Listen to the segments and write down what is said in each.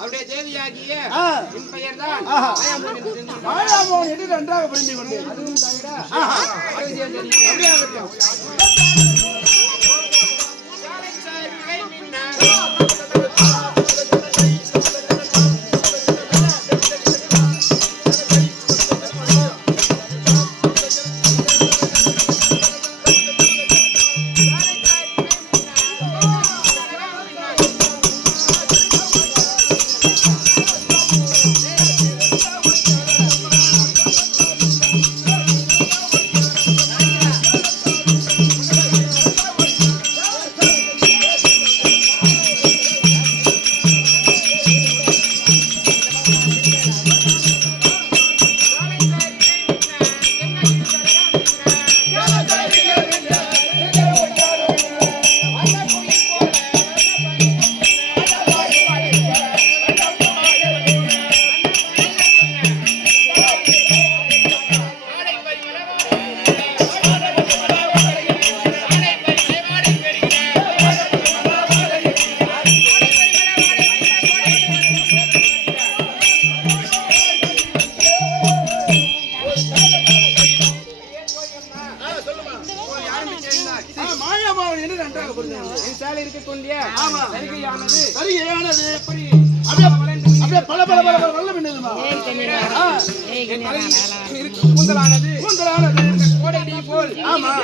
அவருடைய தேவியாகிய என் பெயர் தான் மாயாமோகன் என்று நன்றாக புரிந்து கொண்டேன். அதுவும்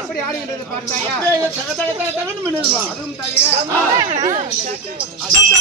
எப்படி ஆடுகிறது பார்த்தாயா? அதுவும்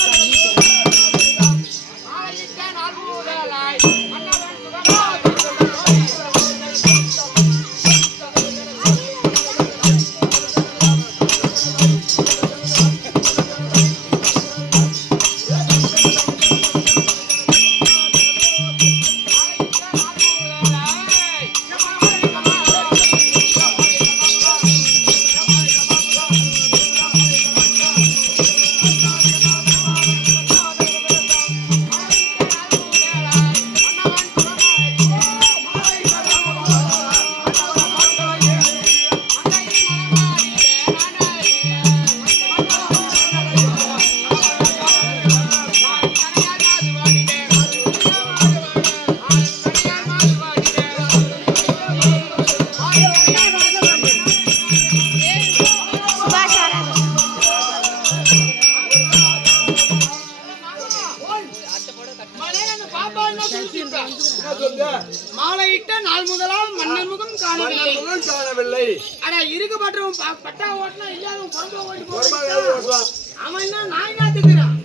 மாலையிட்ட நாள் முதலாம் மன்னன் முகம் காணவில்லை. அட இருக்கு பட்டவும் பட்டா ஓட்டனா இல்லாதவன் பொறம்ப ஓட்டு அவன் என்ன நாய் நாத்துக்கிறான்.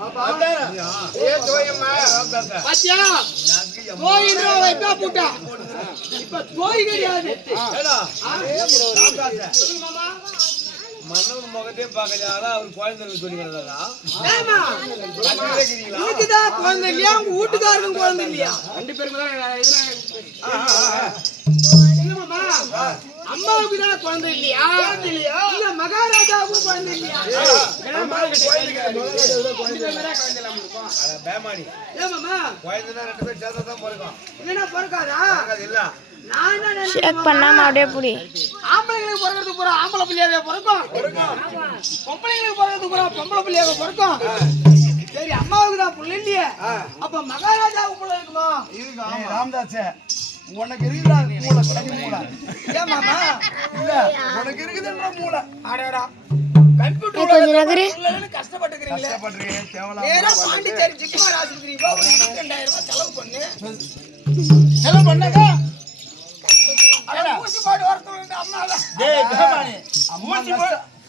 பாத்தியா தோயின்ற வைப்பா போட்டா இப்ப தோய் கிடையாது. மன்னன் முகத்தே பார்க்கல அவர் குழந்தை சொல்லிக்கிறதா? குழந்தை இல்லையா உங்க வீட்டுக்காரரும் குழந்தை இல்லையா? ரெண்டு பேருக்கு அம்மாவுக்கு தான் குழந்தை இல்லையா? இல்ல மகாராஜாவுக்கும் குழந்தை இல்லையா? ஆம்பளைங்களுக்கு பிறகு பூரா ஆம்பளை பிள்ளையாவே பிறக்கும், பொம்பளைங்களுக்கு பிறகு பூரா பொம்பளை பிள்ளையாவே பிறக்கும். சரி அம்மாவுக்கு தான் புள்ள இல்லையே, அப்ப மகாராஜாவுக்கு புள்ள இருக்குமா? ராமதாஸ் உனக்கு இருக்குதா மூளை கட்டி மூளை? ஏன் மாமா இல்ல உனக்கு இருக்குதுன்ற மூளை. ஆடாடா கஷ்டப்பட்டுக்கிறீங்களே. பாண்டிச்சேரி ஜிக்குமார் ஆஸ்பத்திரிக்கு 2000 ரூபாய் செலவு பண்ணு. செலவு பண்ணாக்கா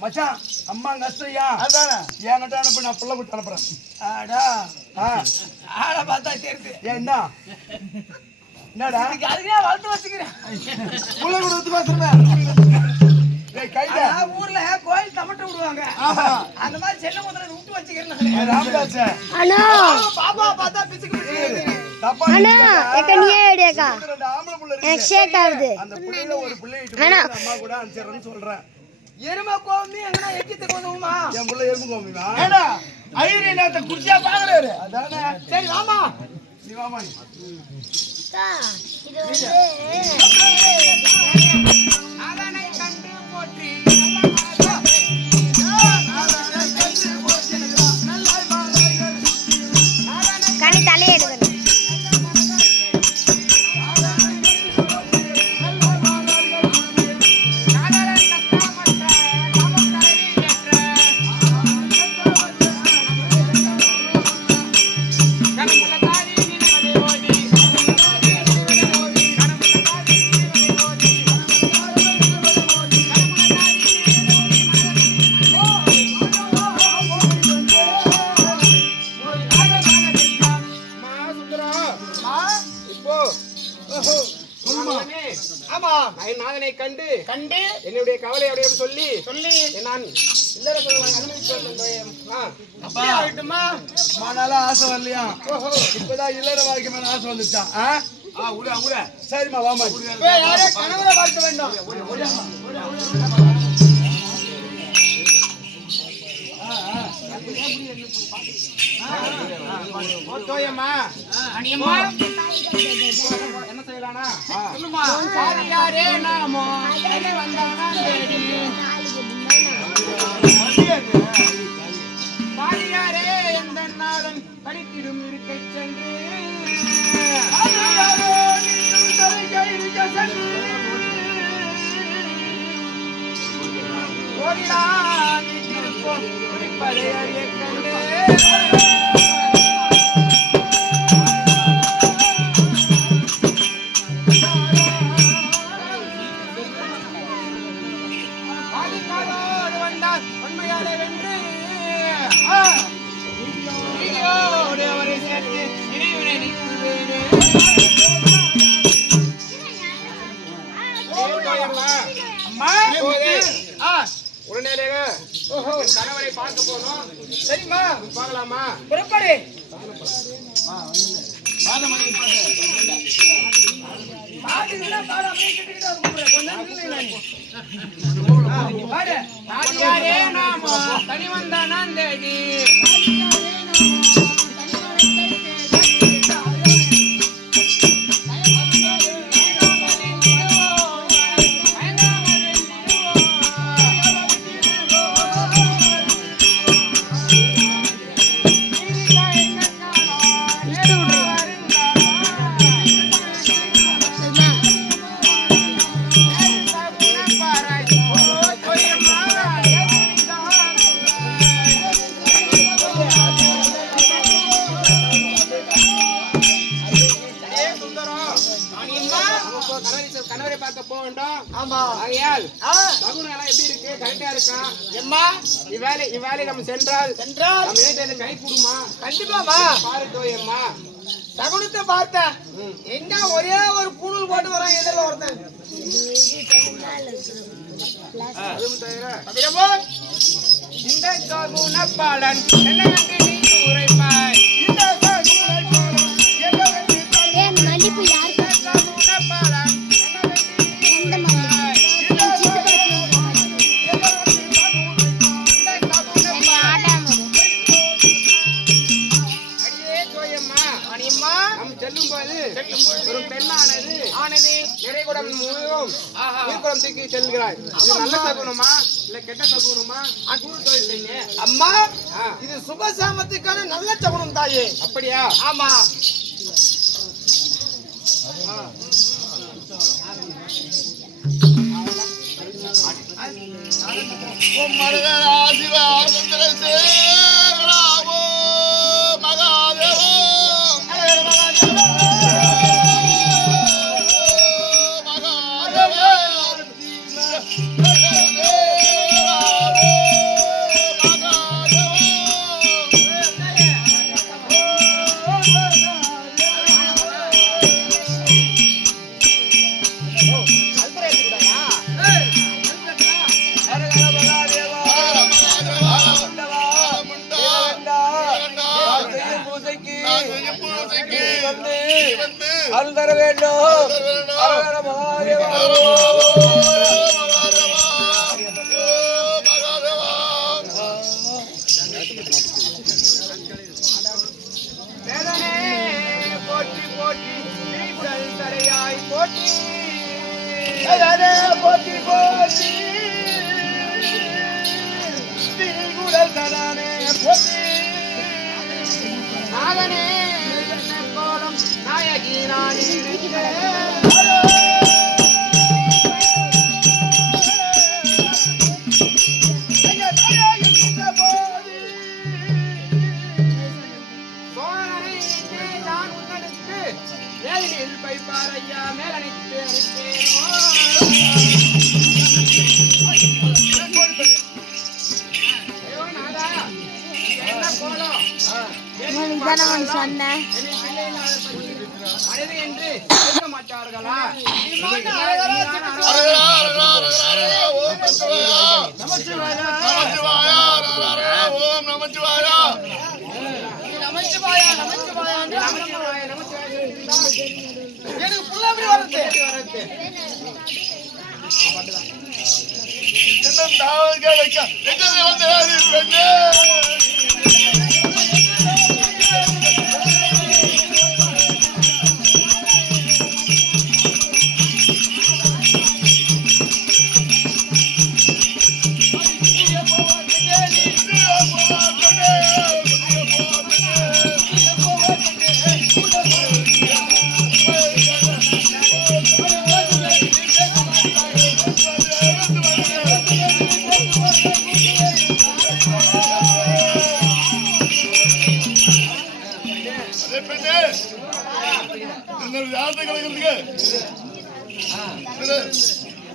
மச்சான் அம்மா கஷ்டையா என்கிட்ட அனுப்பி நான் புள்ள விட்டு அனுப்புறேன். ஆடா ஆளை பார்த்தா தெரியுது. ஏன்னா என்னடா அதுக்கே வளர்த்து வச்சுக்கிறேன். புள்ள கூட ஊத்து பேசுறேன். கைடா ஊர்ல கோயில் தமட்ட விடுவாங்க. அந்த மாதிரி செல்ல முதல்ல விட்டு வச்சுக்கிறேன். ராமதாஸ் அண்ணா பாப்பா பார்த்தா பிச்சுக்கு தப்பா அண்ணா எக்கனியே ஐடியாக்கா ரெண்டு ஆம்பளை புள்ள எனக்கு இருக்கு. ஷேக் ஆகுது. அந்த புள்ளையில ஒரு புள்ளை இட்டு அம்மா கூட அனுப்பிச்சிடுறேன்னு சொல்றேன். எருமை கோமி எங்கன்னா எக்கித்து கொண்டுமா என் புள்ள எறும்பு கோமிமா. ஏடா ஐயர் என்னத்த குடிச்சா பாக்குறாரு. அதானே சரி வாமா நீ வாமா நீ. அக்கா இது வந்து அதனை கண்டு போற்றி கனி தலையை எடுக்கணும். கண்டு கண்டு என்னுடைய கவலை அப்படின்னு சொல்லி நான் இல்லற அனுமதிச்சுமா மனால ஆசை வரலையா? இப்பதான் இல்லற வாழ்க்கை மேல ஆசை வந்துச்சா? சரிம்மா வாமா. யாரே கணவரை பார்க்க வேண்டும். என்ன செய்யலானா சொல்லுமா யாரே நாமோ வந்தானா பாடியாரே எந்த நாடன் படித்திடும் இருக்கை சென்று ஓடினான் குடிப்பதை அறிய கண்டு கணவரை பார்க்க போனோம். சரிம்மா பார்க்கலாமா? புறப்படு. தனி வந்தான் தேடி கணவரை பார்க்க போக வேண்டும். ஆமா ஆகையால் சகுனம் எல்லாம் எப்படி இருக்கு? கரெக்டா இருக்கா? எம்மா இவ்வேளை நம்ம சென்றால் நம்ம இணையத்தை கை கூடுமா? கண்டிப்பாமா பாரு தோயம்மா. சகுனத்தை பார்த்தேன். எங்க ஒரே ஒரு பூணூல் போட்டு வரான் எதிரில் ஒருத்தன். இந்த சகுன பாலன் என்ன கண்டு நீ உரைப்பாய்? இந்த சகுன பாலன் என்ன கண்டு மல்லிப்பூ யாரு சகுன பாலன் ஒரு பெண்ணானது நிறைகுடம் முழுவதும் நீர்க்குடம் தூக்கி செல்கிறாய். இது நல்ல சகுனமா இல்ல கெட்ட சகுனமா? கூறு தொழில் செய்ய அம்மா. இது சுபசாமத்துக்கான நல்ல சகுனம் தாயே. அப்படியா? ஆமா. அருள் தர வேண்டும். அரகர மகாதேவா. வேதனே போற்றி போற்றி நீச்சல் தரையாய் போற்றி வேதனே போற்றி போற்றி குடல் தடானே போற்றி நாதனே என்ன கோலம் நாயகி நான் சோழனை நான் உன்னடுத்து வேலில் பைப்பார் ஐயா மேலனைத்து என்ன கோலம் இதான சொன்னேன். மனிதன் என்று சொல்ல மாட்டார்களா? எனக்கு புள்ள அப்படி வரது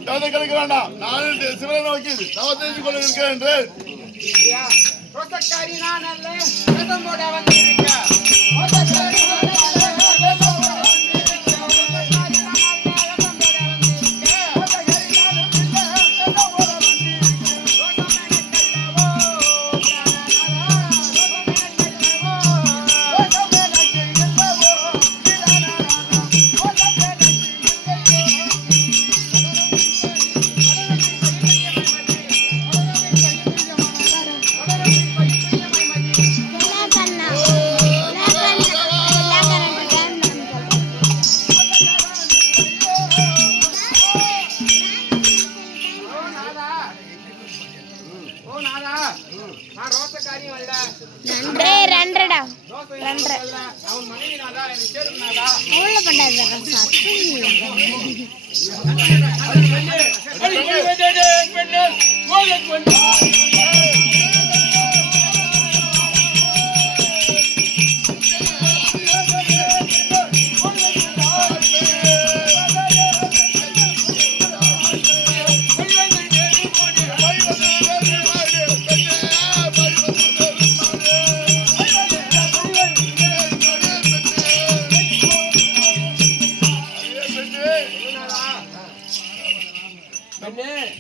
கலைக்க வேண்டாம். நான் சிவனை நோக்கி தவத்தேசி கொண்டு இருக்கிறேன் என்று ரோசக்காரி நான் அல்ல ரசமோட வந்திருக்க அவன் மனைவி நாதா எனக்கு சேரும் நாதா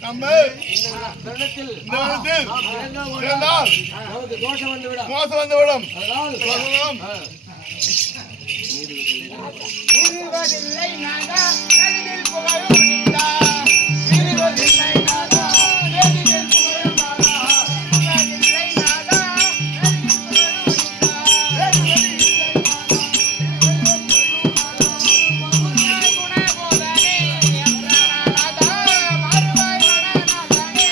நம்ம மோசம் வந்துவிடும். இருவதில்லை நாதா நதியில் புகழும் நீதா இருவதில்லை நாதா நதியில் புகழும் நாதா இருவதில்லை நாதா நதியில் புகழும் நீதா குண போதனே நாதா மறுவாய் மனநாதனே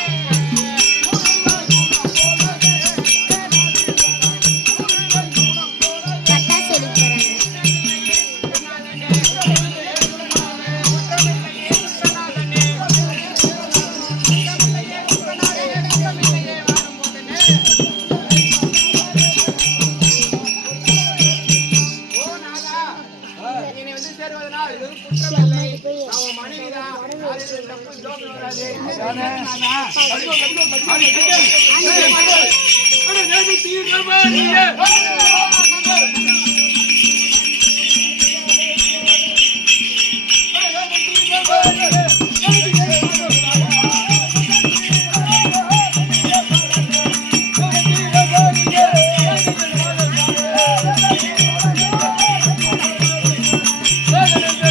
Hey!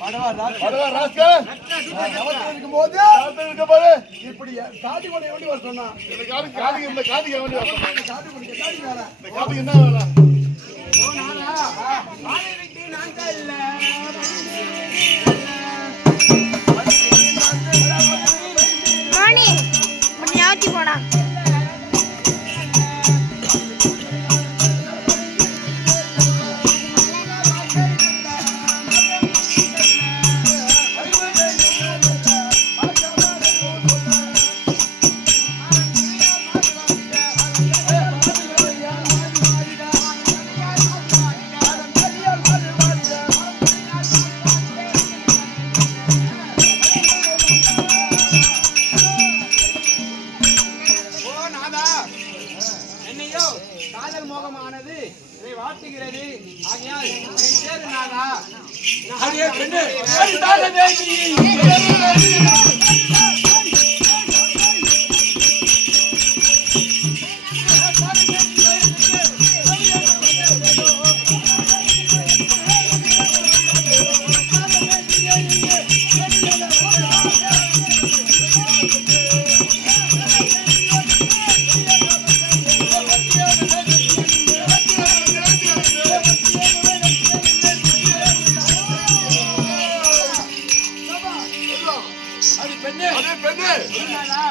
படவா ராஸ்கல் இருக்கும்போது இருக்க பாரு இப்படி காட்டி கொண்டே வேண்டி வர சொன்னா இந்த காட்டுக்கு இந்த காட்டுக்கு வேண்டி வரணும் காட்டி கொண்டு காட்டி வேற இந்த காட்டுக்கு என்ன வேலை ஓ நானா வாழை விட்டு நாங்கள் இல்ல மணி ஞாபகத்தி போடா என்னையோ காதல் மோகமானது இதை வாட்டுகிறது ஆகையால் என் பேரு நாதா அடியே பெண்ணே அதே பெண்ணே நாதா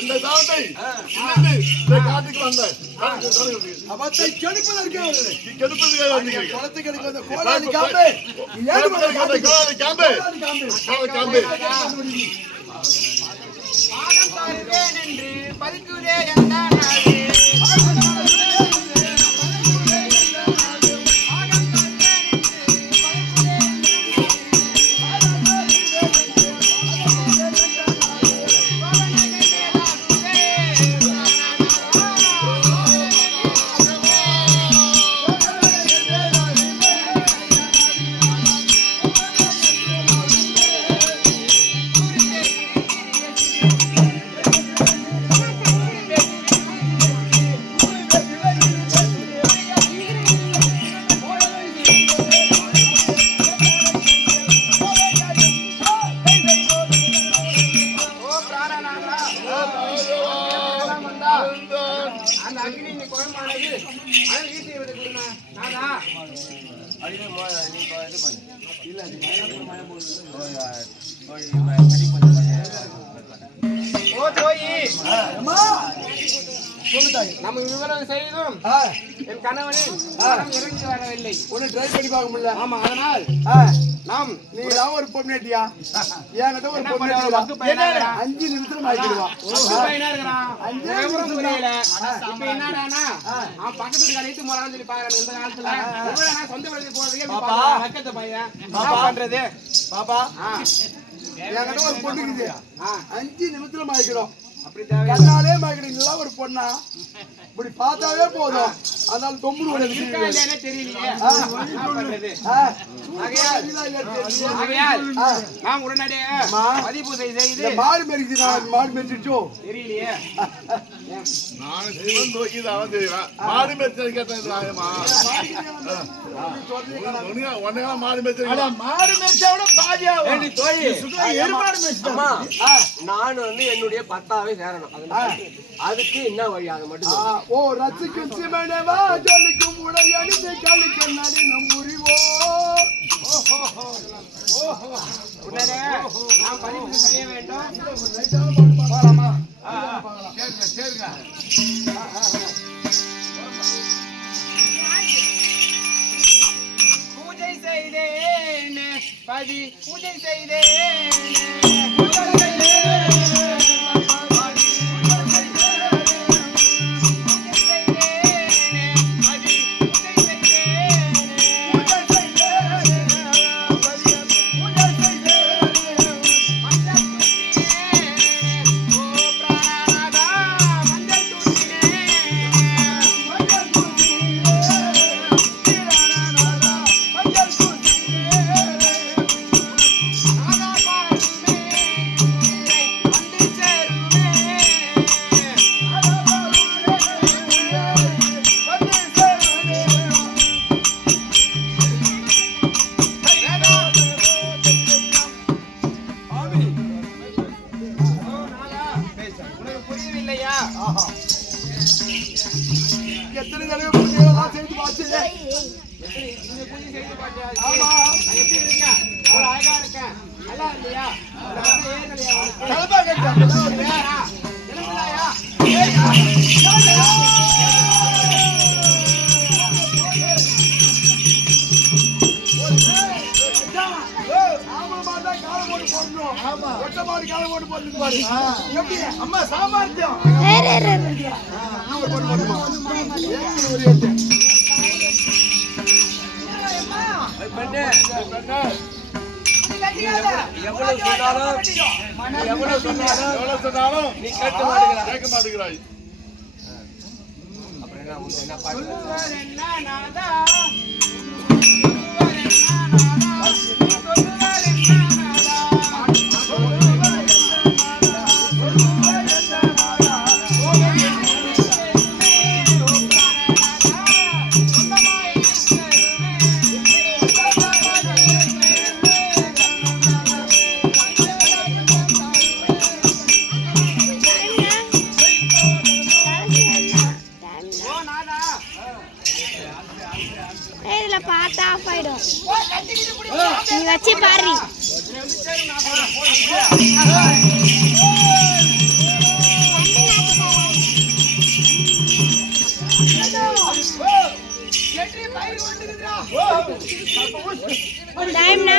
இந்த தாவத்தை இன்னது இந்த காட்டுக்கு வந்த அவத்தை கெடுப்பதற்கு கெடுப்பதுக்காக வந்தீங்க குளத்தை கெடுக்க கோலாடி காம்பே ஏழு மணி காம்பே காம்பே காம்பே பாகம் தருவேன் என்று பறிக்குதே எந்த நாடு அந்த அக்னி நீ குழம்பானது அதை வீசி விட கொடுங்க நாதா ஓ தோயி அம்மா சொல்லுதாய் நம்ம விவரம் செய்தும் என் கணவனின் மனம் இறங்கி வரவில்லை ஒன்னு ட்ரை பண்ணி பார்க்க முடியல ஆமா அதனால் நாம் நீ தான் ஒரு பொண்ணேட்டியா என்கிட்ட ஒரு என்ன பண்ண வக்கு பொண்ணு பையனா 5 நிமிஷம் ஆகிடுவான் வக்கு பையனா இருக்கிறான் விவரம் புரியல இப்ப என்னடானா அவன் பக்கத்து வீட்டு கழித்து போறான்னு சொல்லி பாக்குறான் இந்த காலத்துல இவ்வளவு நான் சொந்த வழிக்கு போறதுக்கே வக்கத்து பையன் என்ன பண்றது பாப்பா என்கிட்ட ஒரு பொண்ணு இருக்குது 5 நிமிஷம் ஆகிடும் அப்படி தேவை கண்ணாலே மாய்க்கிறீங்களா ஒரு பொண்ணா இப்படி பார்த்தாவே போதும் அதனால தொம்புரு இருக்கா இல்லையானே தெரியலையே என்ன பண்றது ஆகையால் நாம் உடனடியாக பதிப்பூசை செய்து மாடு மெரிச்சு மாடு மெரிச்சிச்சோ தெரியலையே நான் சிவன் நோக்கி தான் செய்யறேன் மாடு மேய்ச்சல் கேட்டேன் ஒன்னே மாடு மேய்ச்சல் மாடு மெரிச்சாவோட பாதியா எருமாடு அம்மா, நான் என்னுடைய பத்தாவே சேரணும் அதுக்கு என்ன வழி அதை மட்டும் ஓ ரசிக்கும் சிவனவா ஜொலிக்கும் உடையணிந்து கழிக்கும் நடி நம் உரிவோ உடனே நாம் பதிப்பூசை செய்ய வேண்டும் போலாமா சரிங்க பூஜை செய்தேன் பதி பூஜை செய்தேன் பூஜை செய்தேன் நீங்க பூஜை செய்து பார்த்தியா? ஆமா. நான் எப்படி இருக்கேன்? அவ்வளவு அழகா இருக்கேன். நல்லா இல்லையா? ஏறலையா உனக்கு? கலப்பா கட்டா ஏறா. எழும்புடாயா? ஆமா ஒட்ட மாடி காலம் போட்டு போட்டு பாரு எப்படி அம்மா சாமர்த்தியம் எவ்வளவு சொன்னாலும் நீ கேட்க மாட்டேங்கிறாய். கேட்க மாட்டேங்கிறாய். அப்புறம் என்ன உனக்கு என்ன பாட்டு? சொல்லுவார் என்ன நாதா? பார்த்தா ஆஃப் ஆயிடும். நீ வச்சு பாரு. டைம்னா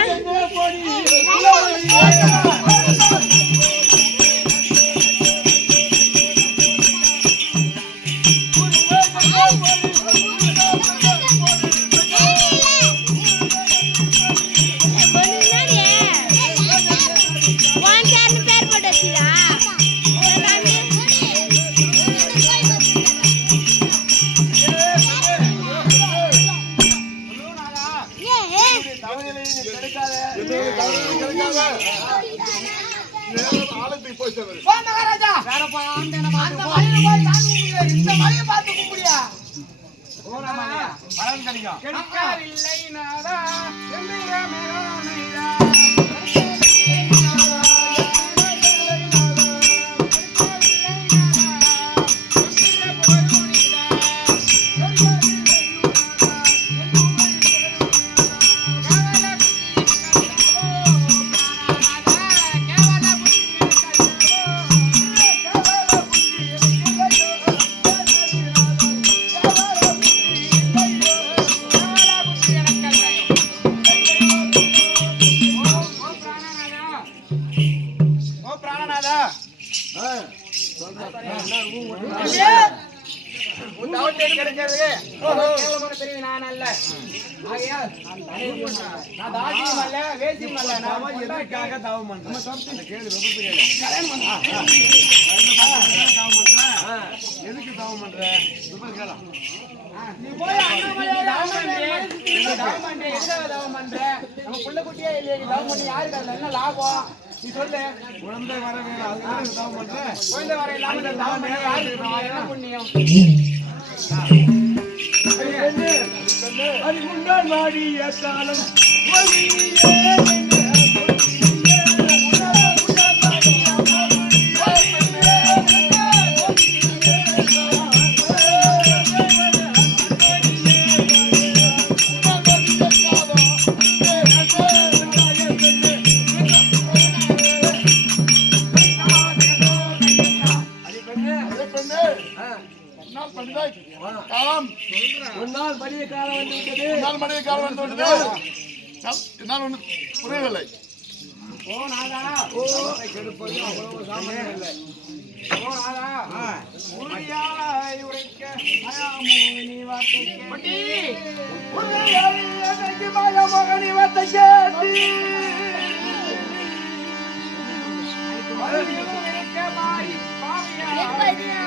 ஆலயத்துக்கு போய் சேரு. மகாராஜா அந்த மலையில போய் தாங்க முடியல. இந்த மலையை பார்த்து கும்பிடியா? பலன் கிடைக்கும் கிடைக்கார் இல்லை நாதா எம்பிர மேலானைதா எதுக்காக தவம் பண்றேன் எதுக்கு தவம் பண்ற கேளாம் நீ போய் அண்ணாமலையாரே தவம் பண்றே எதுக்காக தவம் பண்ற? நம்ம புள்ள குட்டியே இல்லையே, நீ தவம் பண்ணி யாருக்கு அதுல என்ன லாபம்? நீ சொல்லு. குழந்தை வரவே அதுக்கு தவம் பண்றேன் குழந்தை வர இல்லாம இந்த தவம் பண்ணி யாருக்கு என்ன புண்ணியம்? அது முன்னாள் வாடிய காலம் உன்னால் மனித காலம் வந்து விட்டது. என்னால் ஒன்றும் புரியவில்லை. ஓ நாதா, ஓ நாதா, உறுதியாய் உரைக்க மயாமோகினி வார்த்தை கேட்டி. உறுதியாய் உரைக்க மயாமோகினி வார்த்தை கேட்டி. உரைக்க மாறி பாவியா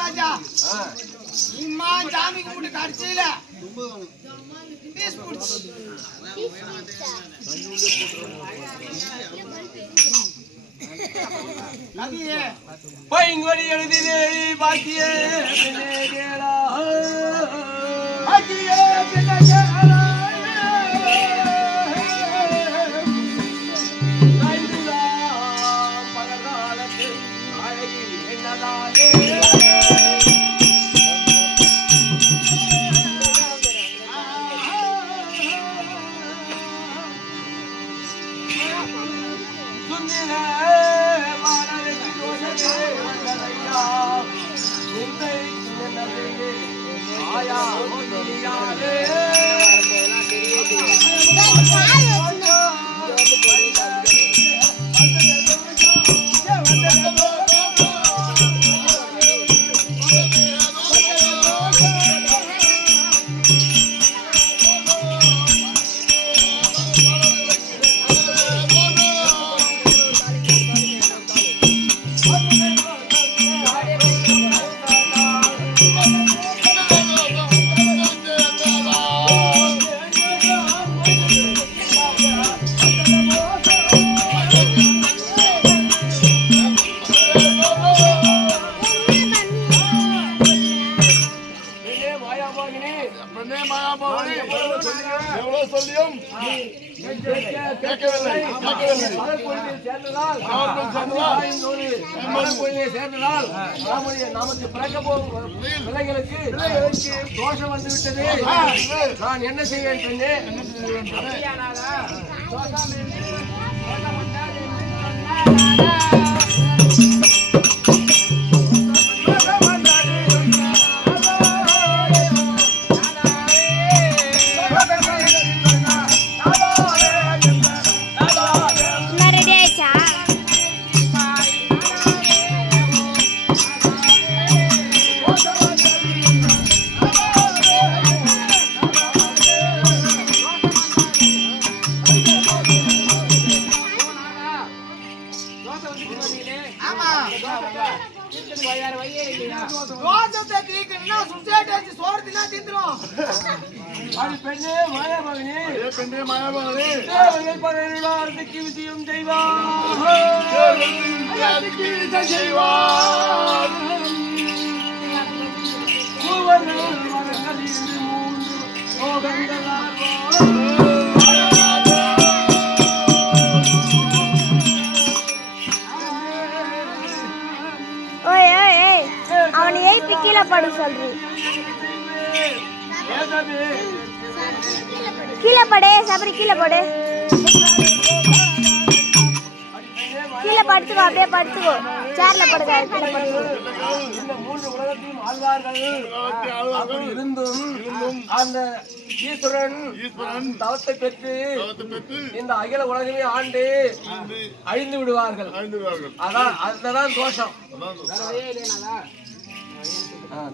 ராஜா இம்மா சாமி கும்பிட்டு கடைசியில பைங்கொடி எழுதினே பாக்கியே கேளா பலகாலத்தில் அழகி என்னதாலே எவ்வளவு சொல்லியும் கேட்கவில்லை. நமக்கு பிறக்க போகும் பிள்ளைகளுக்கு தோஷம் வந்து விட்டது. நான் என்ன செய்வேன் பெண்ணே? ரெடி ஆயிடுச்சா? பெண்ணே மாயாபவனி, பெண்ணே மாயாபவனி, தேவர்கள் பகலிலார்த்துக்கு விஜயம் செய்வார். மூவர்கள் வரங்கள் இன்று மூன்று லோகங்களால் ஓய் ஓய் ஓய், அவனை ஏப்பி கீழே படு சொல்றேன். கீழே படு சபரி, கீழே படு. கீழே படுத்துக்கோ, அப்படியே படுத்துக்கோ. சேர்ல படுக்க, கீழே படுத்துக்கோ. இந்த மூன்று உலகத்தையும் ஆழ்வார்கள். அப்படி இருந்தும் அந்த ஈஸ்வரன் தவத்தை பெற்று இந்த அகில உலகமே ஆண்டு அழிந்து விடுவார்கள். அதான் அதுதான் தோஷம்.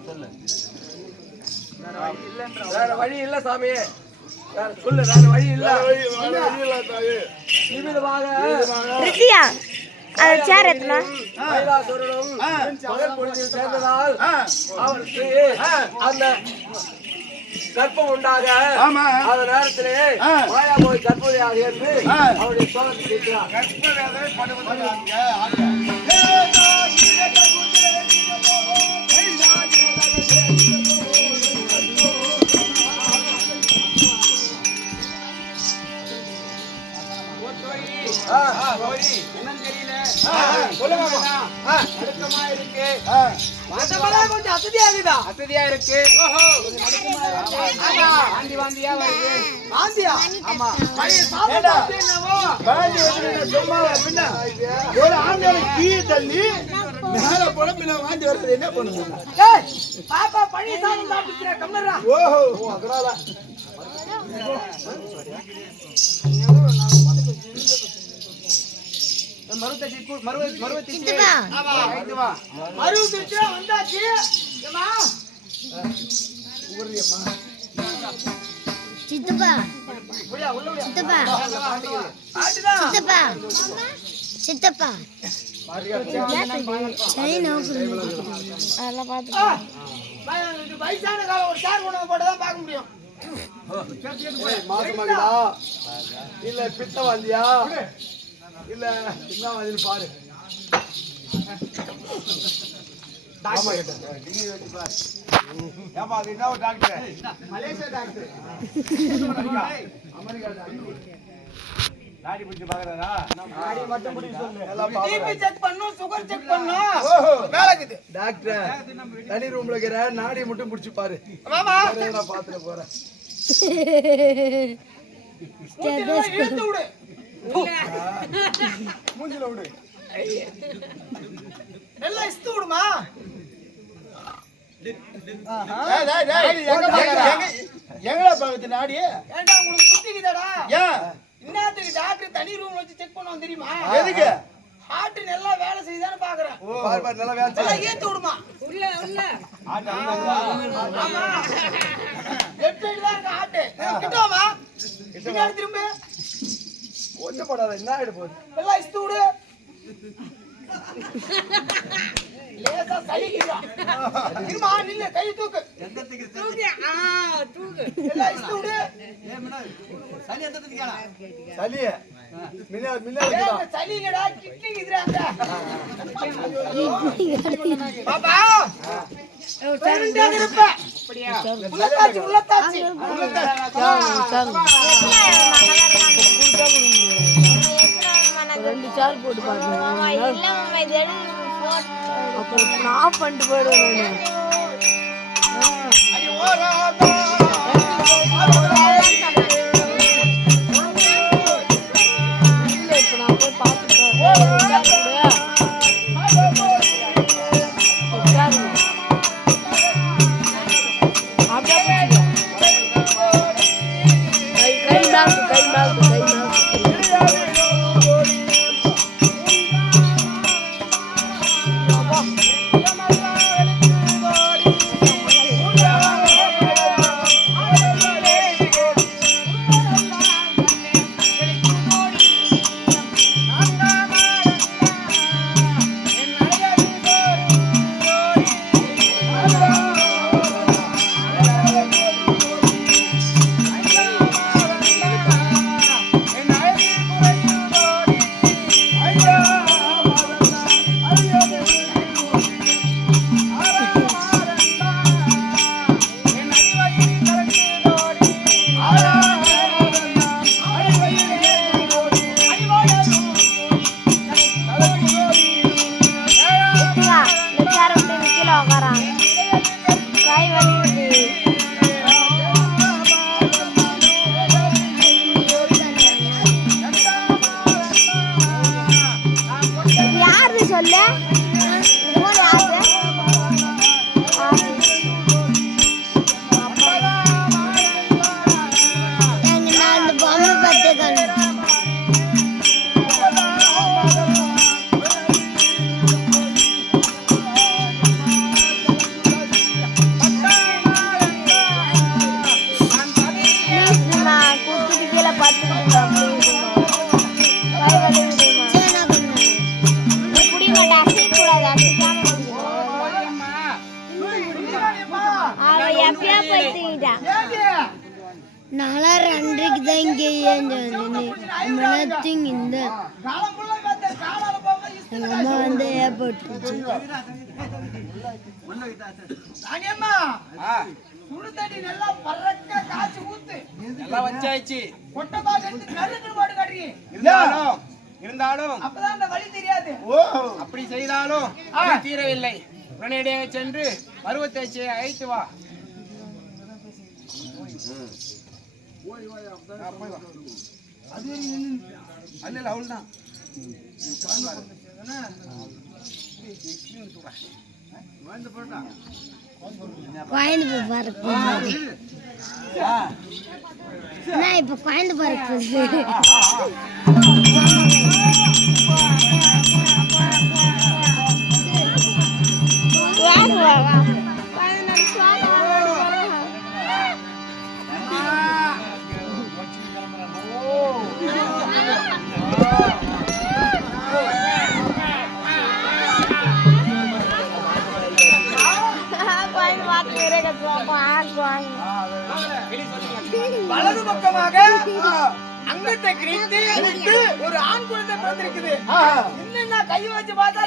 சொல்லு. வேற வழி இல்ல சாமி, சொல்லு. வேற வழி இல்ல. ரித்தியா, அந்த சேர் எத்தனா? கைலாசுரனும் பகல் பொழுதில் சேர்ந்ததால் அவருக்கு அந்த கற்பம் உண்டாக அந்த நேரத்திலே மாயா போய் கற்பனையாக இருந்து அவருடைய சோழத்தை கேட்கிறார். கொஞ்சம் அசதியா இருக்கு. வாந்தியா வருது. வாந்தியா? ஆமா. ஒரு ஆண்டவரை கீழே தள்ளி மேல போட பின்ன வாந்தி வருது. என்ன பண்ணுங்க? பாப்பா பழி சாதம் சாப்பிடுற கம்மரா. ஓஹோ, அதனால வந்தாச்சு. சித்தப்பா சித்தப்பா சித்தப்பா சித்தப்பா அதெல்லாம் பார்த்து வயசான காலம் ஒரு சார் உணவு போட்டு தான் பார்க்க முடியும். மாசமாகுதா இல்ல பித்த வாந்தியா இல்ல என்ன வாந்தின்னு பாரு. ஆமா கேட்டேன். ஏப்பா அது என்ன ஒரு doctor? Malaysia doctor. America doctor. நாடி பிடிச்சு பாக்குறாரா? நாடி மட்டும் பிடிச்சு சொல்லு. எல்லாம் டிபி செக் பண்ணனும், சுகர் செக் பண்ணனும். வேலைக்குது. டாக்டர் தனி ரூம்ல இருக்கற நாடி மட்டும் பிடிச்சு பாரு. மாமா நான் பாத்துட்டு போறேன். எடுத்து விடு. மூஞ்சில விடு. எல்லாம் இஸ்து விடுமா? எங்கடா பாக்குது நாடி? ஏண்டா உங்களுக்கு புத்திக்குதாடா? ஏன் இன்னத்துக்கு டாக்டர் தனி ரூம் வச்சு செக் பண்ணுவோம் தெரியுமா? எதுக்கு? ஹார்ட் நல்லா வேலை செய்யுதான்னு பாக்குறேன். பாரு பாரு நல்லா வேலை எல்லாம் செய்யுது. ஏத்து விடுமா? ஆமா. ஆமா. லெஃப்ட் சைடு தான் இருக்கு ஹார்ட். கிட்டவாமா? பின்னாடி திரும்ப. கொஞ்சம் போடாத என்ன ஆயிடு போகுது? எல்லாம் இஸ்து விடு. லேசா சலிக்குதா? இருமா நில்லு கை தூக்கு. தூக்கு. எல்லாம் இஸ்து விடு. சளியே மின்னல் மின்னல் இருக்குதா? சளி இல்லடா கிட்னி இதுறாங்க. பாப்பா ரெண்டாவது இருப்ப. அப்படியே உள்ளத்தாச்சி உள்ளத்தாச்சி. ரெண்டு சார் போட்டு பாருங்க. மாமா இல்ல மாமா இது அப்புறம் ஆஃப் பண்ணிட்டு போயிடுவேன் நான். அடி ஓராதா இல்ல இப்ப நான் போய் பார்த்துட்டேன். கை மாத்து கை மாத்து கை மாத்து. சொல்லு போன் யாரு? நான் அந்த பொம்மை பார்த்துக்கணும். குடுத்துட்டு கீழே பார்த்துக்கிட்டு நாளா 2:30 தான் இங்கே தூங்கிந்த எங்க அம்மா வந்து ஏற்பட்டுச்சு. நல்லா பறக்க காய்ச்சி ஊத்து எல்லாம் வச்சாச்சு. கொட்டை பாக்கு எடுத்து நறுக்கு மாடு காட்டுறீங்க. இருந்தாலும் அப்பதான் அந்த வழி தெரியாது. அப்படி செய்தாலும் தீரவில்லை. உடனடியாக சென்று பருவத்தை அழைத்து வா. அல்ல அவள்தான் குழந்தை பறக்கு நான் இப்ப குழந்தை பறக்கு ஒரே கத்துவாங்க ஆக்குவாங்க. வலது பக்கமாக அங்கத்தை கிழித்து ஒரு ஆண் குழந்தை பிறந்திருக்குது. இன்னும் நான் கை வச்சு பார்த்தா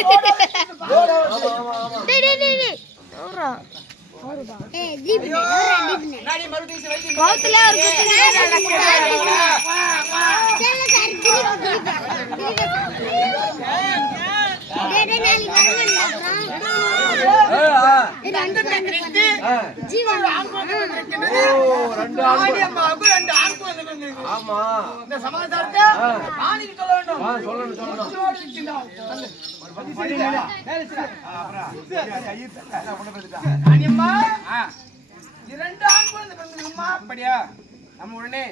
நாடி மறுபடியும் வைத்து கோத்துல ஒரு இந்த சமாச்சாரத்தை ஆணிக்கு சொல்ல வேண்டும். இரண்டு ஆண் குழந்தை பிறந்திருக்குமா? அப்படியா? நம்ம உடனே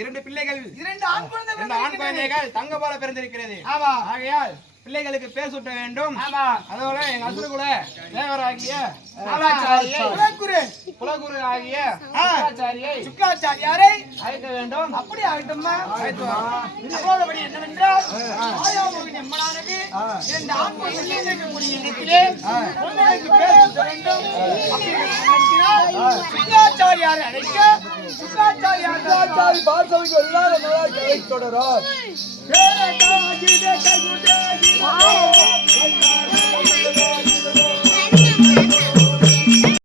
இரண்டு பிள்ளைகள், இரண்டு ஆண் குழந்தைகள் தங்க போல பிறந்திருக்கிறது. ஆகையால் பிள்ளைகளுக்கு பேர் சூட்ட வேண்டும். ஆமா. அதோட எங்க அசுர கூட தேவராகிய நாலாச்சாரியை குலகுரு ஆகிய சுக்காச்சாரியாரை அழைக்க வேண்டும். அப்படி ஆகட்டும்மா. அழைத்து வா. அப்படி என்னவென்றால் மாயாமோகினி அம்மனானது இரண்டு ஆண் குழந்தைகள் இருக்கக்கூடிய இடத்திலே குழந்தைகளுக்கு பேர் சூட்ட வேண்டும். அப்படி நினைக்கிறார். சுக்காச்சாரியாரை அழைக்க சுக்காச்சாரி பார்சலுக்கு எல்லாரும் தொடரார்.